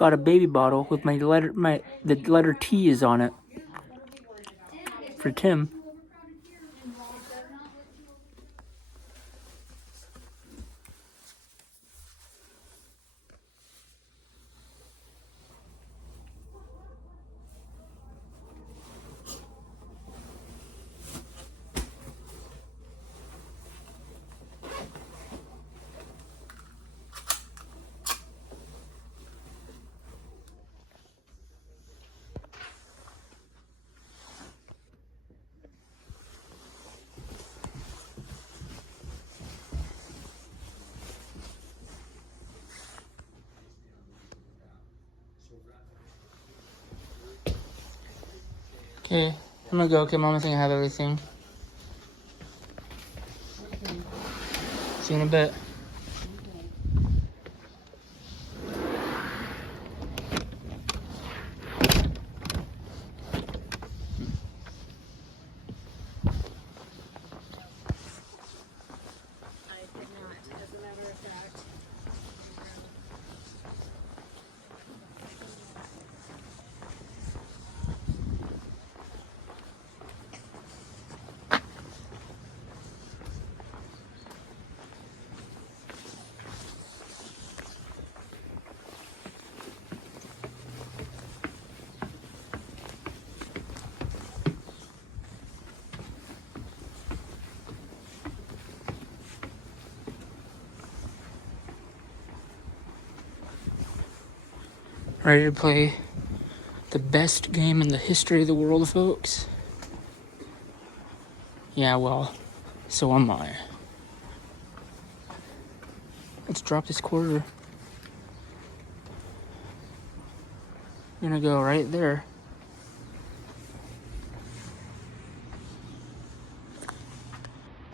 Got a baby bottle with the letter T is on it. For Tim. Okay, I'm gonna go. Okay, Mom, I think I have everything. See you in a bit. Ready to play the best game in the history of the world, folks? Yeah, well, so am I. Let's drop this quarter. I'm gonna go right there. Is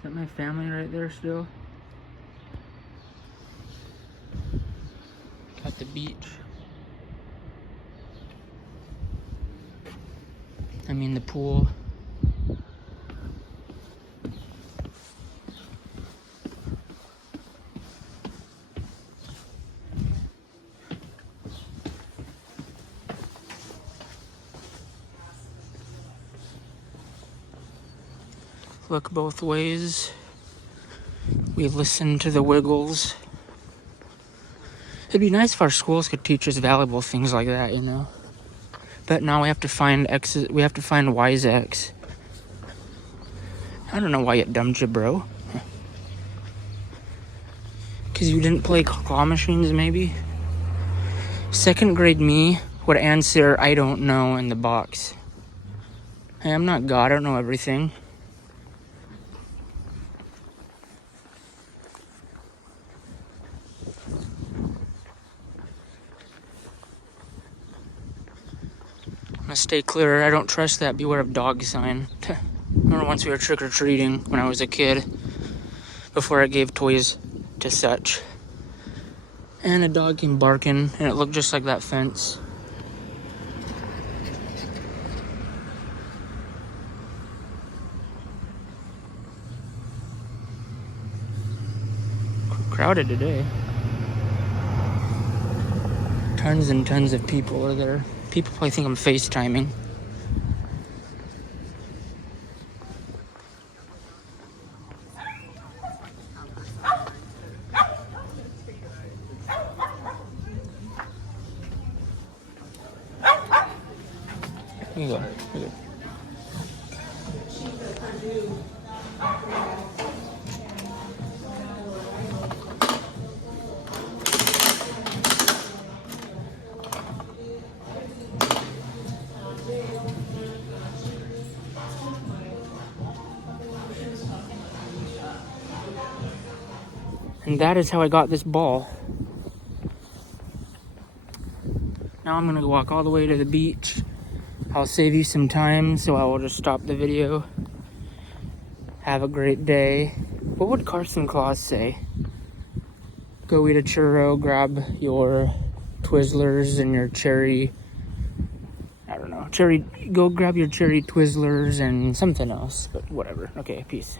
that my family right there still? Got the beach. I mean the pool. Look both ways. We listen to the Wiggles. It'd be nice if our schools could teach us valuable things like that, you know. But now we have to find X's. We have to find Y's X. I don't know why it dumped you, bro. Because you didn't play claw machines, maybe? Second grade me would answer, I don't know, in the box. Hey, I'm not God. I don't know everything. I'm gonna stay clear. I don't trust that beware of dog sign. I remember once we were trick-or-treating when I was a kid, before I gave toys to such. And a dog came barking, and it looked just like that fence. Crowded today. Tons and tons of people are there. People probably think I'm FaceTiming. Here you go. Here you go. And that is how I got this ball. Now I'm gonna walk all the way to the beach. I'll save you some time, so I will just stop the video. Have a great day. What would Carson Claus say? Go eat a churro, grab your Twizzlers and your cherry, I don't know, go grab your cherry Twizzlers and something else, but whatever. Okay, peace.